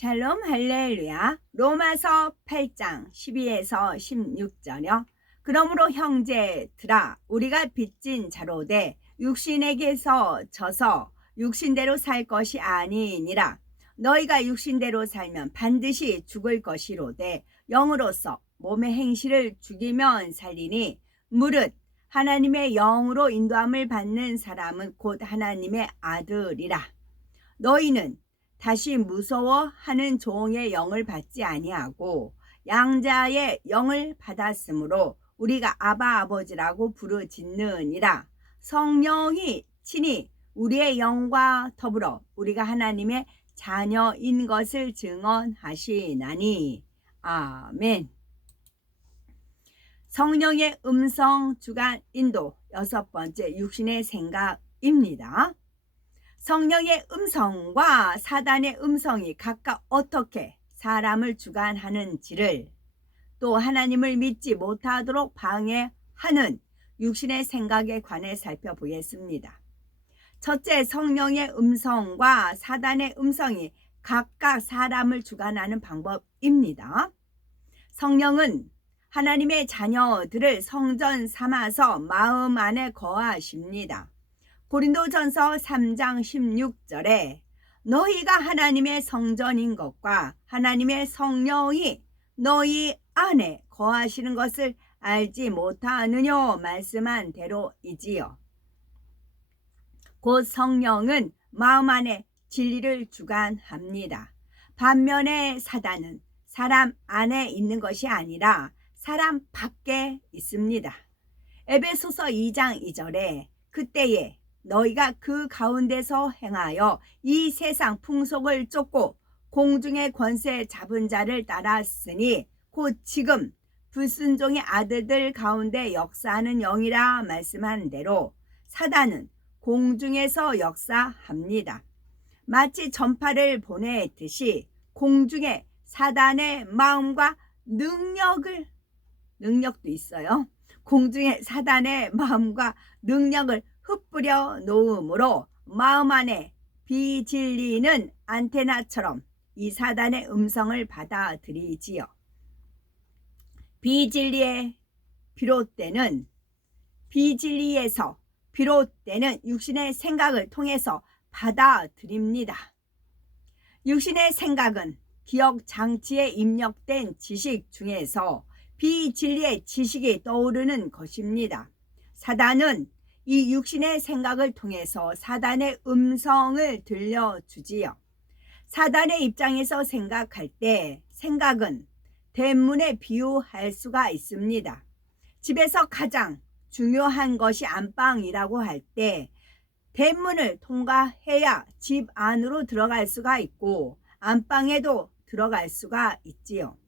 샬롬 할렐루야. 로마서 8장 12에서 16절이요. 그러므로 형제들아 우리가 빚진 자로되 육신에게서 져서 육신대로 살 것이 아니니라. 너희가 육신대로 살면 반드시 죽을 것이로되 영으로서 몸의 행실을 죽이면 살리니 무릇 하나님의 영으로 인도함을 받는 사람은 곧 하나님의 아들이라. 너희는 다시 무서워하는 종의 영을 받지 아니하고 양자의 영을 받았으므로 우리가 아바 아버지라고 부르짖느니라. 성령이 친히 우리의 영과 더불어 우리가 하나님의 자녀인 것을 증언하시나니. 아멘. 성령의 음성 주간 인도 6번째 육신의 생각입니다. 성령의 음성과 사단의 음성이 각각 어떻게 사람을 주관하는지를, 또 하나님을 믿지 못하도록 방해하는 육신의 생각에 관해 살펴보겠습니다. 첫째, 성령의 음성과 사단의 음성이 각각 사람을 주관하는 방법입니다. 성령은 하나님의 자녀들을 성전 삼아서 마음 안에 거하십니다. 고린도전서 3장 16절에 너희가 하나님의 성전인 것과 하나님의 성령이 너희 안에 거하시는 것을 알지 못하느뇨 말씀한 대로이지요. 곧 성령은 마음 안에 진리를 주관합니다. 반면에 사단은 사람 안에 있는 것이 아니라 사람 밖에 있습니다. 에베소서 2장 2절에 그때에 너희가 그 가운데서 행하여 이 세상 풍속을 쫓고 공중의 권세 잡은 자를 따랐으니 곧 지금 불순종의 아들들 가운데 역사하는 영이라 말씀한 대로 사단은 공중에서 역사합니다. 마치 전파를 보내듯이 공중에 사단의 마음과 능력도 있어요. 공중에 사단의 마음과 능력을 흩뿌려 놓음으로 마음 안에 비진리는 안테나처럼 이 사단의 음성을 받아들이지요. 비진리에서 비롯되는 육신의 생각을 통해서 받아들입니다. 육신의 생각은 기억 장치에 입력된 지식 중에서 비진리의 지식이 떠오르는 것입니다. 사단은 이 육신의 생각을 통해서 사단의 음성을 들려주지요. 사단의 입장에서 생각할 때 생각은 대문에 비유할 수가 있습니다. 집에서 가장 중요한 것이 안방이라고 할 때 대문을 통과해야 집 안으로 들어갈 수가 있고 안방에도 들어갈 수가 있지요.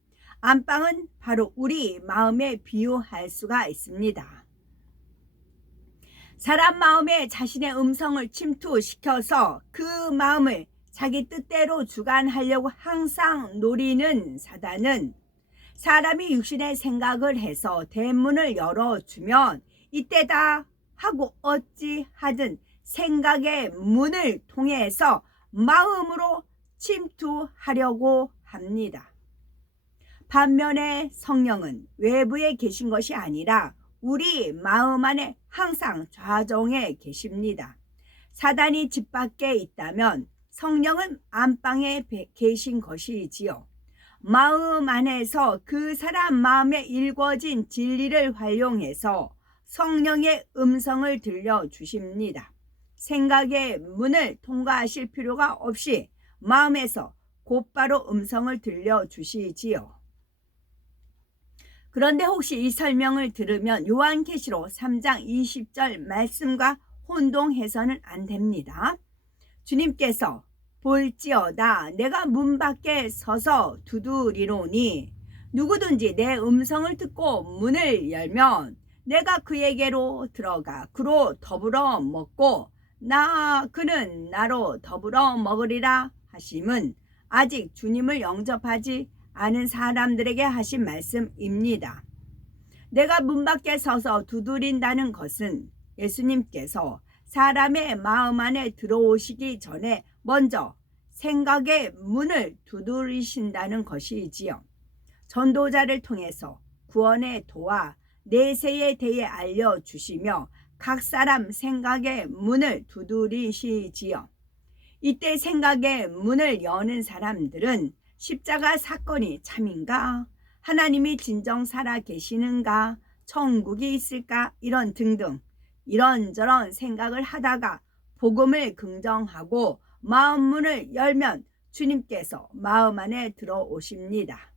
안방은 바로 우리 마음에 비유할 수가 있습니다. 사람 마음에 자신의 음성을 침투시켜서 그 마음을 자기 뜻대로 주관하려고 항상 노리는 사단은 사람이 육신의 생각을 해서 대문을 열어주면 이때다 하고 어찌하든 생각의 문을 통해서 마음으로 침투하려고 합니다. 반면에 성령은 외부에 계신 것이 아니라 우리 마음 안에 항상 좌정에 계십니다. 사단이 집 밖에 있다면 성령은 안방에 계신 것이지요. 마음 안에서 그 사람 마음에 일궈진 진리를 활용해서 성령의 음성을 들려주십니다. 생각의 문을 통과하실 필요가 없이 마음에서 곧바로 음성을 들려주시지요. 그런데 혹시 이 설명을 들으면 요한계시록 3장 20절 말씀과 혼동해서는 안 됩니다. 주님께서 볼지어다 내가 문 밖에 서서 두드리노니 누구든지 내 음성을 듣고 문을 열면 내가 그에게로 들어가 그로 더불어 먹고 그는 나로 더불어 먹으리라 하심은 아직 주님을 영접하지 않은 사람들에게 하신 말씀입니다. 내가 문 밖에 서서 두드린다는 것은 예수님께서 사람의 마음 안에 들어오시기 전에 먼저 생각의 문을 두드리신다는 것이지요. 전도자를 통해서 구원의 도와 내세에 대해 알려주시며 각 사람 생각의 문을 두드리시지요. 이때 생각의 문을 여는 사람들은 십자가 사건이 참인가? 하나님이 진정 살아 계시는가? 천국이 있을까? 이런 등등 이런저런 생각을 하다가 복음을 긍정하고 마음 문을 열면 주님께서 마음 안에 들어오십니다.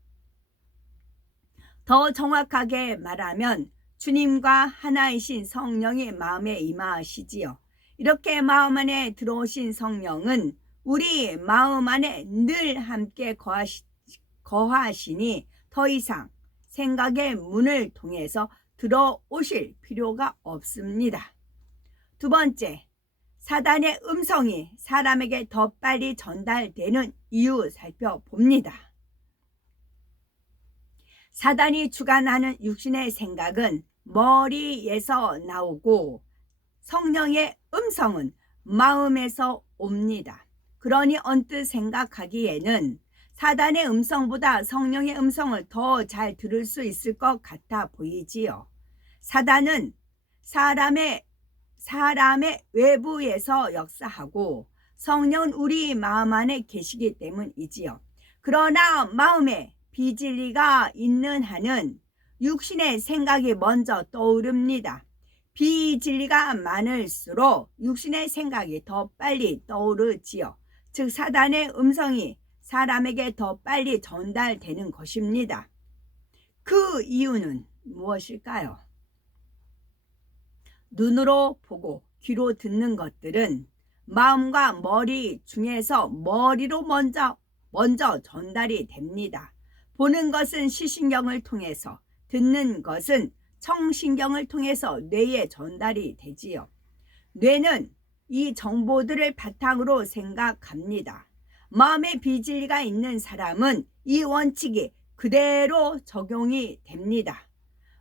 더 정확하게 말하면 주님과 하나이신 성령이 마음에 임하시지요. 이렇게 마음 안에 들어오신 성령은 우리 마음 안에 늘 함께 거하시니 더 이상 생각의 문을 통해서 들어오실 필요가 없습니다. 두 번째, 사단의 음성이 사람에게 더 빨리 전달되는 이유 살펴봅니다. 사단이 주관하는 육신의 생각은 머리에서 나오고 성령의 음성은 마음에서 옵니다. 그러니 언뜻 생각하기에는 사단의 음성보다 성령의 음성을 더 잘 들을 수 있을 것 같아 보이지요. 사단은 사람의 외부에서 역사하고 성령은 우리 마음 안에 계시기 때문이지요. 그러나 마음에 비진리가 있는 한은 육신의 생각이 먼저 떠오릅니다. 비진리가 많을수록 육신의 생각이 더 빨리 떠오르지요. 즉 사단의 음성이 사람에게 더 빨리 전달되는 것입니다. 그 이유는 무엇일까요? 눈으로 보고 귀로 듣는 것들은 마음과 머리 중에서 머리로 먼저 전달이 됩니다. 보는 것은 시신경을 통해서, 듣는 것은 청신경을 통해서 뇌에 전달이 되지요. 뇌는 이 정보들을 바탕으로 생각합니다. 마음에 비진리가 있는 사람은 이 원칙이 그대로 적용이 됩니다.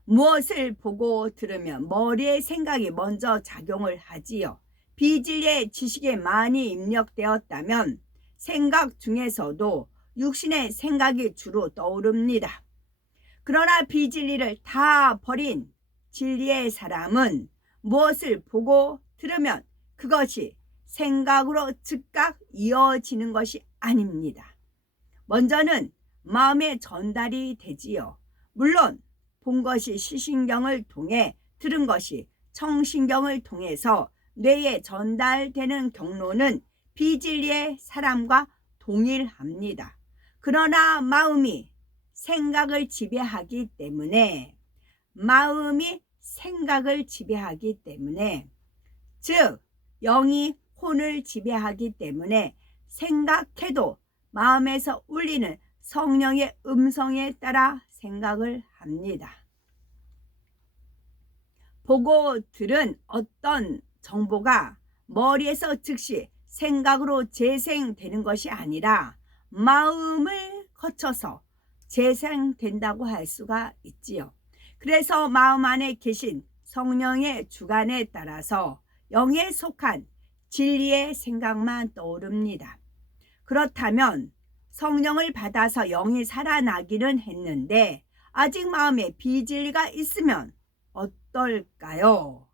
무엇을 보고 들으면 머리의 생각이 먼저 작용을 하지요. 비진리의 지식이 많이 입력되었다면 생각 중에서도 육신의 생각이 주로 떠오릅니다. 그러나 비진리를 다 버린 진리의 사람은 무엇을 보고 들으면 그것이 생각으로 즉각 이어지는 것이 아닙니다. 먼저는 마음에 전달이 되지요. 물론 본 것이 시신경을 통해, 들은 것이 청신경을 통해서 뇌에 전달되는 경로는 비진리의 사람과 동일합니다. 그러나 마음이 생각을 지배하기 때문에 즉 영이 혼을 지배하기 때문에 생각해도 마음에서 울리는 성령의 음성에 따라 생각을 합니다. 보고 들은 어떤 정보가 머리에서 즉시 생각으로 재생되는 것이 아니라 마음을 거쳐서 재생된다고 할 수가 있지요. 그래서 마음 안에 계신 성령의 주관에 따라서 영에 속한 진리의 생각만 떠오릅니다. 그렇다면 성령을 받아서 영이 살아나기는 했는데 아직 마음에 비진리가 있으면 어떨까요?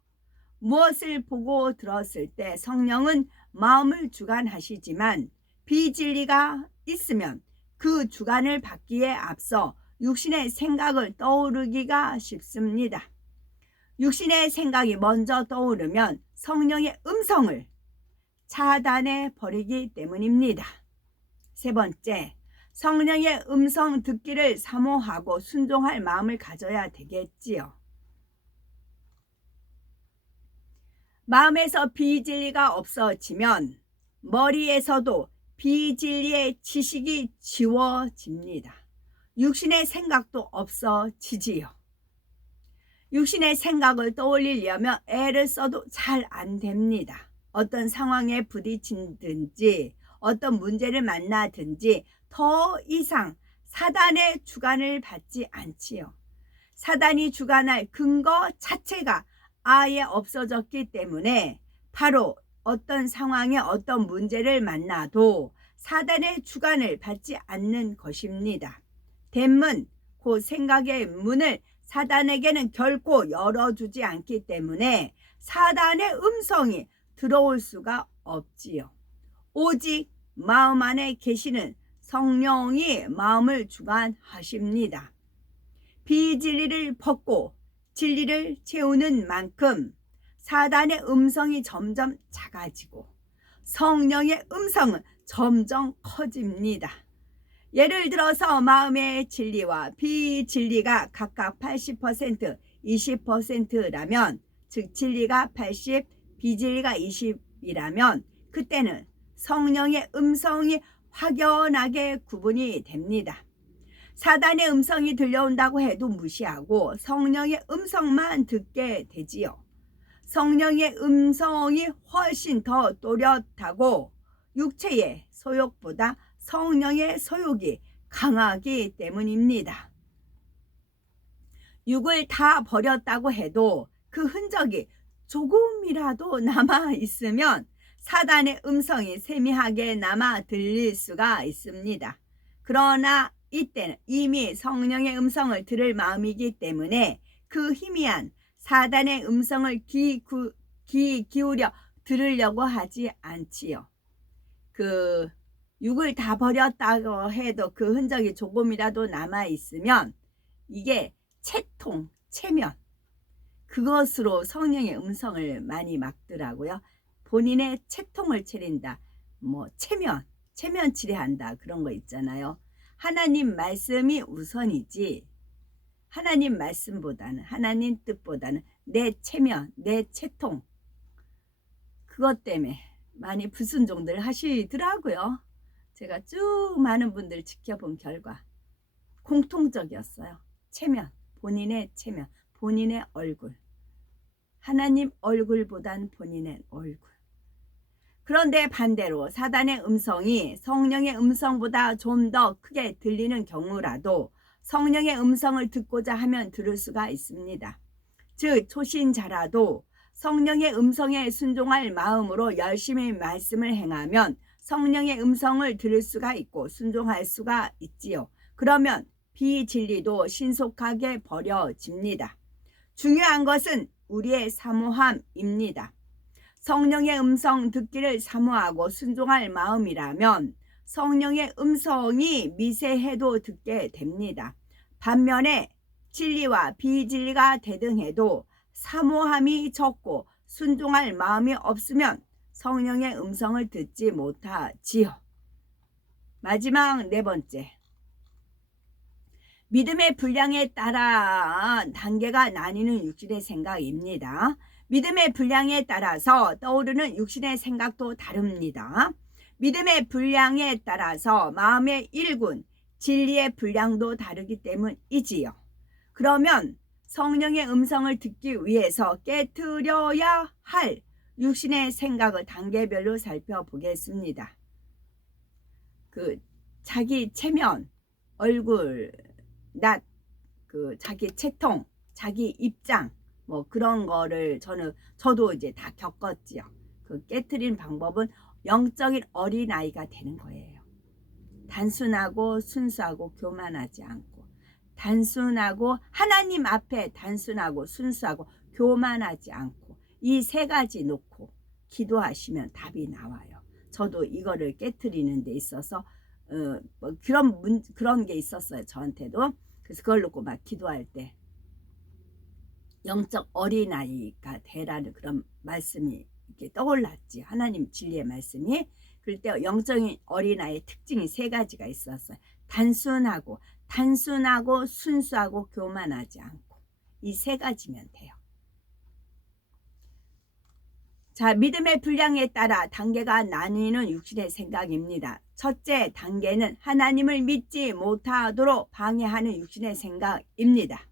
무엇을 보고 들었을 때 성령은 마음을 주관하시지만 비진리가 있으면 그 주관을 받기에 앞서 육신의 생각을 떠오르기가 쉽습니다. 육신의 생각이 먼저 떠오르면 성령의 음성을 차단해 버리기 때문입니다. 세 번째, 성령의 음성 듣기를 사모하고 순종할 마음을 가져야 되겠지요. 마음에서 비진리가 없어지면 머리에서도 비진리의 지식이 지워집니다. 육신의 생각도 없어지지요. 육신의 생각을 떠올리려면 애를 써도 잘 안 됩니다. 어떤 상황에 부딪힌든지 어떤 문제를 만나든지 더 이상 사단의 주관을 받지 않지요. 사단이 주관할 근거 자체가 아예 없어졌기 때문에 바로 어떤 상황에 어떤 문제를 만나도 사단의 주관을 받지 않는 것입니다. 대문, 그 생각의 문을 사단에게는 결코 열어주지 않기 때문에 사단의 음성이 들어올 수가 없지요. 오직 마음 안에 계시는 성령이 마음을 주관하십니다. 비진리를 벗고 진리를 채우는 만큼 사단의 음성이 점점 작아지고 성령의 음성은 점점 커집니다. 예를 들어서 마음의 진리와 비진리가 각각 80%, 20%라면, 즉 진리가 80, 비진리가 20이라면 그때는 성령의 음성이 확연하게 구분이 됩니다. 사단의 음성이 들려온다고 해도 무시하고 성령의 음성만 듣게 되지요. 성령의 음성이 훨씬 더 또렷하고 육체의 소욕보다 성령의 소욕이 강하기 때문입니다. 육을 다 버렸다고 해도 그 흔적이 조금이라도 남아 있으면 사단의 음성이 세미하게 남아 들릴 수가 있습니다. 그러나 이때는 이미 성령의 음성을 들을 마음이기 때문에 그 희미한 사단의 음성을 귀 기울여 들으려고 하지 않지요. 그 육을 다 버렸다고 해도 그 흔적이 조금이라도 남아 있으면 이게 체통, 체면, 그것으로 성령의 음성을 많이 막더라고요. 본인의 체통을 차린다, 뭐 체면 치레한다, 그런 거 있잖아요. 하나님 말씀이 우선이지, 하나님 말씀보다는, 하나님 뜻보다는 내 체면, 내 체통, 그것 때문에 많이 불순종들 하시더라고요. 제가 쭉 많은 분들 지켜본 결과 공통적이었어요. 체면, 본인의 체면, 본인의 얼굴, 하나님 얼굴보단 본인의 얼굴. 그런데 반대로 사단의 음성이 성령의 음성보다 좀 더 크게 들리는 경우라도 성령의 음성을 듣고자 하면 들을 수가 있습니다. 즉 초신자라도 성령의 음성에 순종할 마음으로 열심히 말씀을 행하면 성령의 음성을 들을 수가 있고 순종할 수가 있지요. 그러면 비진리도 신속하게 버려집니다. 중요한 것은 우리의 사모함입니다. 성령의 음성 듣기를 사모하고 순종할 마음이라면 성령의 음성이 미세해도 듣게 됩니다. 반면에 진리와 비진리가 대등해도 사모함이 적고 순종할 마음이 없으면 성령의 음성을 듣지 못하지요. 마지막 네 번째, 믿음의 분량에 따라 단계가 나뉘는 육신의 생각입니다. 믿음의 분량에 따라서 떠오르는 육신의 생각도 다릅니다. 믿음의 분량에 따라서 마음의 일군, 진리의 분량도 다르기 때문이지요. 그러면 성령의 음성을 듣기 위해서 깨트려야 할 육신의 생각을 단계별로 살펴보겠습니다. 자기 체면, 얼굴, 낯, 자기 체통, 자기 입장, 뭐 그런 거를 저도 이제 다 겪었지요. 깨트린 방법은 영적인 어린아이가 되는 거예요. 단순하고 순수하고 교만하지 않고, 단순하고 하나님 앞에 단순하고 순수하고 교만하지 않고, 이 세 가지 놓고 기도하시면 답이 나와요. 저도 이거를 깨트리는 데 있어서 뭐 그런 게 있었어요. 저한테도. 그래서 그걸 놓고 막 기도할 때 영적 어린아이가 되라는 그런 말씀이 이렇게 떠올랐지. 하나님 진리의 말씀이. 그럴 때 영적인 어린아이의 특징이 세 가지가 있었어요. 단순하고 순수하고 교만하지 않고, 이 세 가지면 돼요. 자, 믿음의 분량에 따라 단계가 나뉘는 육신의 생각입니다. 첫째 단계는 하나님을 믿지 못하도록 방해하는 육신의 생각입니다.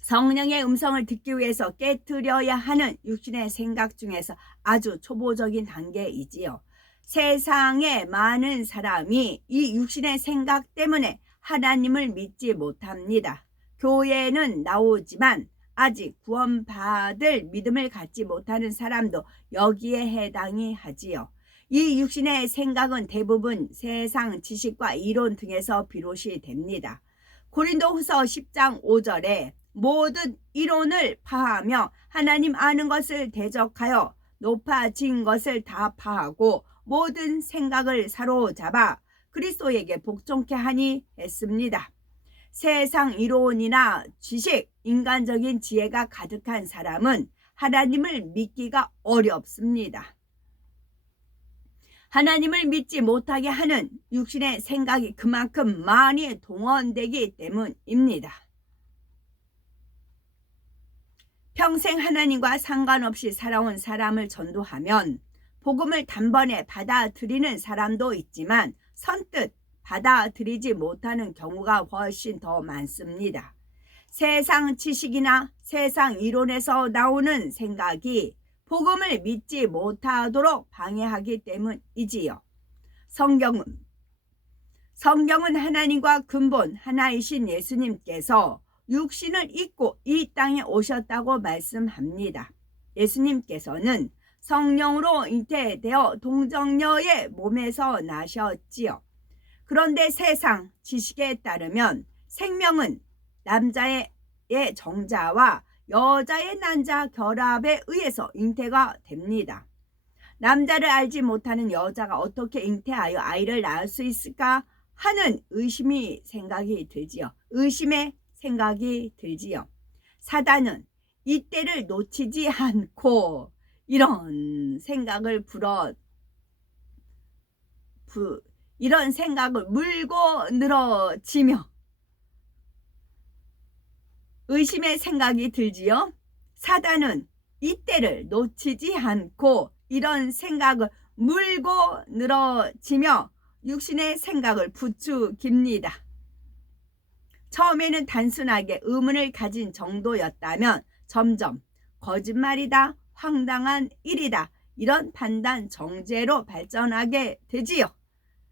성령의 음성을 듣기 위해서 깨트려야 하는 육신의 생각 중에서 아주 초보적인 단계이지요. 세상에 많은 사람이 이 육신의 생각 때문에 하나님을 믿지 못합니다. 교회는 나오지만 아직 구원받을 믿음을 갖지 못하는 사람도 여기에 해당이 하지요. 이 육신의 생각은 대부분 세상 지식과 이론 등에서 비롯이 됩니다. 고린도후서 10장 5절에 모든 이론을 파하며 하나님 아는 것을 대적하여 높아진 것을 다 파하고 모든 생각을 사로잡아 그리스도에게 복종케 하니 했습니다. 세상 이론이나 지식, 인간적인 지혜가 가득한 사람은 하나님을 믿기가 어렵습니다. 하나님을 믿지 못하게 하는 육신의 생각이 그만큼 많이 동원되기 때문입니다. 평생 하나님과 상관없이 살아온 사람을 전도하면 복음을 단번에 받아들이는 사람도 있지만 선뜻 받아들이지 못하는 경우가 훨씬 더 많습니다. 세상 지식이나 세상 이론에서 나오는 생각이 복음을 믿지 못하도록 방해하기 때문이지요. 성경은 하나님과 근본 하나이신 예수님께서 육신을 입고 이 땅에 오셨다고 말씀합니다. 예수님께서는 성령으로 잉태되어 동정녀의 몸에서 나셨지요. 그런데 세상 지식에 따르면 생명은 남자의 정자와 여자의 난자 결합에 의해서 잉태가 됩니다. 남자를 알지 못하는 여자가 어떻게 잉태하여 아이를 낳을 수 있을까 하는 의심의 생각이 들지요. 사단은 이때를 놓치지 않고 이런 생각을 물고 늘어지며 의심의 생각이 들지요. 사단은 이때를 놓치지 않고 이런 생각을 물고 늘어지며 육신의 생각을 부추깁니다. 처음에는 단순하게 의문을 가진 정도였다면 점점 거짓말이다, 황당한 일이다, 이런 판단 정죄로 발전하게 되지요.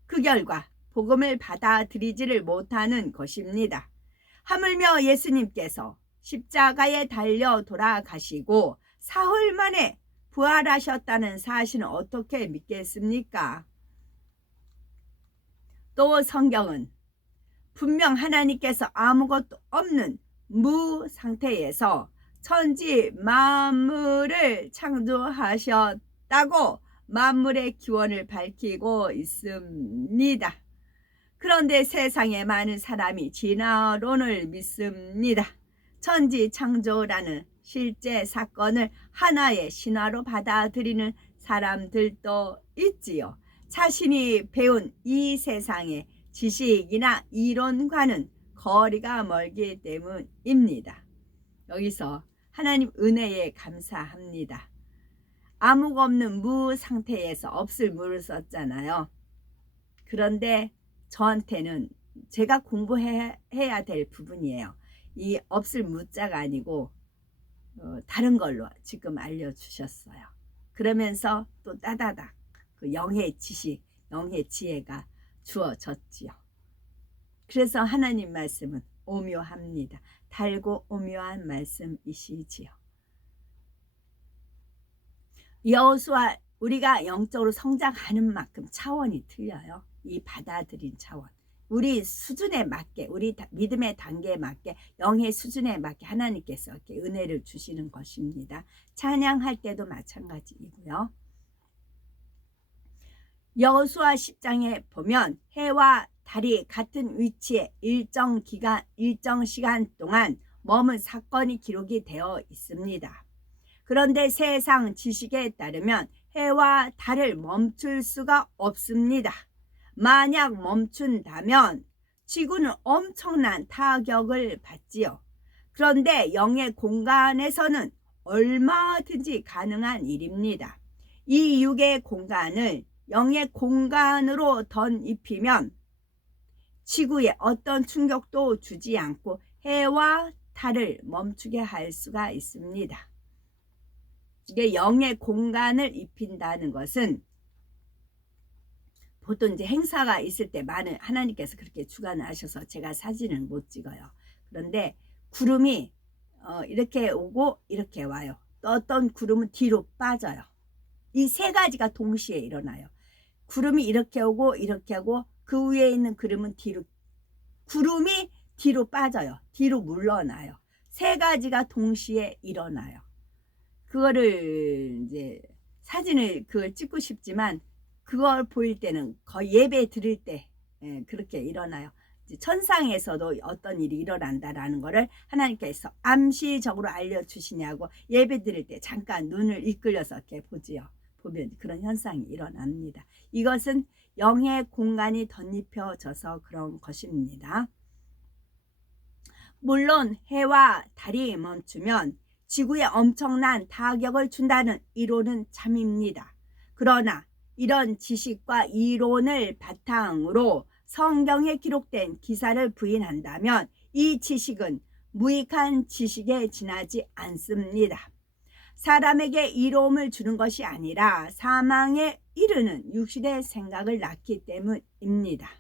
그 결과 복음을 받아들이지를 못하는 것입니다. 하물며 예수님께서 십자가에 달려 돌아가시고 사흘 만에 부활하셨다는 사실은 어떻게 믿겠습니까? 또 성경은 분명 하나님께서 아무것도 없는 무 상태에서 천지 만물을 창조하셨다고 만물의 기원을 밝히고 있습니다. 그런데 세상에 많은 사람이 진화론을 믿습니다. 천지 창조라는 실제 사건을 하나의 신화로 받아들이는 사람들도 있지요. 자신이 배운 이 세상의 지식이나 이론과는 거리가 멀기 때문입니다. 여기서 하나님 은혜에 감사합니다. 아무것도 없는 무 상태에서 없을 무를 썼잖아요. 그런데 저한테는 제가 공부해야 될 부분이에요. 이 없을 무자가 아니고 다른 걸로 지금 알려주셨어요. 그러면서 또 따다닥 그 영의 지식, 영의 지혜가 주어졌지요. 그래서 하나님 말씀은 오묘합니다. 달고 오묘한 말씀이시지요. 여호수아, 우리가 영적으로 성장하는 만큼 차원이 틀려요. 이 받아들인 차원, 우리 수준에 맞게, 우리 믿음의 단계에 맞게, 영의 수준에 맞게 하나님께서 이렇게 은혜를 주시는 것입니다. 찬양할 때도 마찬가지이고요. 여호수아 10장에 보면 해와 달이 같은 위치에 일정 시간 동안 머문 사건이 기록이 되어 있습니다. 그런데 세상 지식에 따르면 해와 달을 멈출 수가 없습니다. 만약 멈춘다면 지구는 엄청난 타격을 받지요. 그런데 영의 공간에서는 얼마든지 가능한 일입니다. 이 육의 공간을 영의 공간으로 덧입히면 지구에 어떤 충격도 주지 않고 해와 달을 멈추게 할 수가 있습니다. 이게 영의 공간을 입힌다는 것은 보통 이제 행사가 있을 때 많은 하나님께서 그렇게 주관을 하셔서 제가 사진을 못 찍어요. 그런데 구름이 이렇게 오고 이렇게 와요. 또 어떤 구름은 뒤로 빠져요. 이 세 가지가 동시에 일어나요. 구름이 이렇게 오고 이렇게 하고 그 위에 있는 구름이 뒤로 빠져요. 뒤로 물러나요. 세 가지가 동시에 일어나요. 그거를 이제 사진을 그걸 찍고 싶지만 그걸 보일 때는 거의 예배 드릴 때 그렇게 일어나요. 천상에서도 어떤 일이 일어난다라는 거를 하나님께서 암시적으로 알려주시냐고 예배 드릴 때 잠깐 눈을 이끌려서 이렇게 보지요. 보면 그런 현상이 일어납니다. 이것은 영의 공간이 덧입혀져서 그런 것입니다. 물론 해와 달이 멈추면 지구에 엄청난 타격을 준다는 이론은 참입니다. 그러나 이런 지식과 이론을 바탕으로 성경에 기록된 기사를 부인한다면 이 지식은 무익한 지식에 지나지 않습니다. 사람에게 이로움을 주는 것이 아니라 사망에 이르는 육신의 생각을 낳기 때문입니다.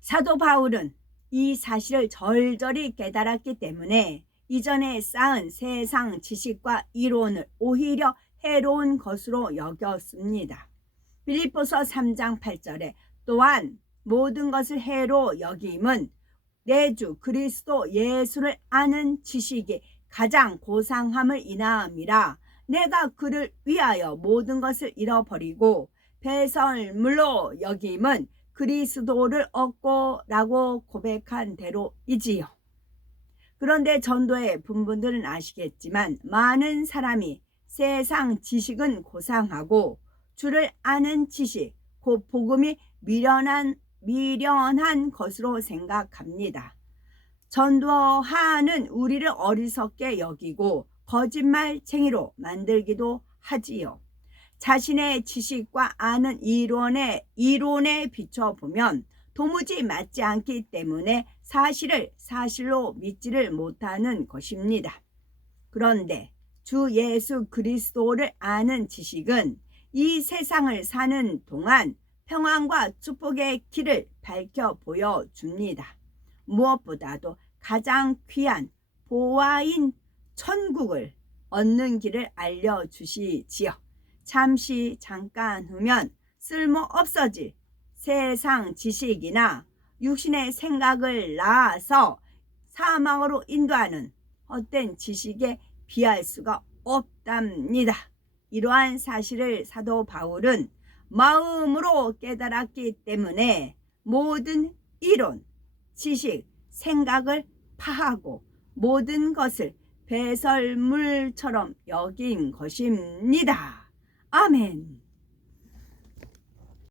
사도 바울은 이 사실을 절절히 깨달았기 때문에 이전에 쌓은 세상 지식과 이론을 오히려 해로운 것으로 여겼습니다. 빌립보서 3장 8절에 또한 모든 것을 해로 여김은 내 주 그리스도 예수를 아는 지식이 가장 고상함을 인하함이라. 내가 그를 위하여 모든 것을 잃어버리고 배설물로 여김은 그리스도를 얻고 라고 고백한 대로이지요. 그런데 전도의 분분들은 아시겠지만 많은 사람이 세상 지식은 고상하고 주를 아는 지식, 곧 복음이 미련한 것으로 생각합니다. 전도하는 우리를 어리석게 여기고 거짓말쟁이로 만들기도 하지요. 자신의 지식과 아는 이론에 비춰보면 도무지 맞지 않기 때문에 사실을 사실로 믿지를 못하는 것입니다. 그런데 주 예수 그리스도를 아는 지식은 이 세상을 사는 동안 평안과 축복의 길을 밝혀 보여줍니다. 무엇보다도 가장 귀한 보화인 천국을 얻는 길을 알려주시지요. 잠깐 후면 쓸모없어질 세상 지식이나 육신의 생각을 낳아서 사망으로 인도하는 헛된 지식에 비할 수가 없답니다. 이러한 사실을 사도 바울은 마음으로 깨달았기 때문에 모든 이론, 지식, 생각을 파하고 모든 것을 배설물처럼 여긴 것입니다. 아멘.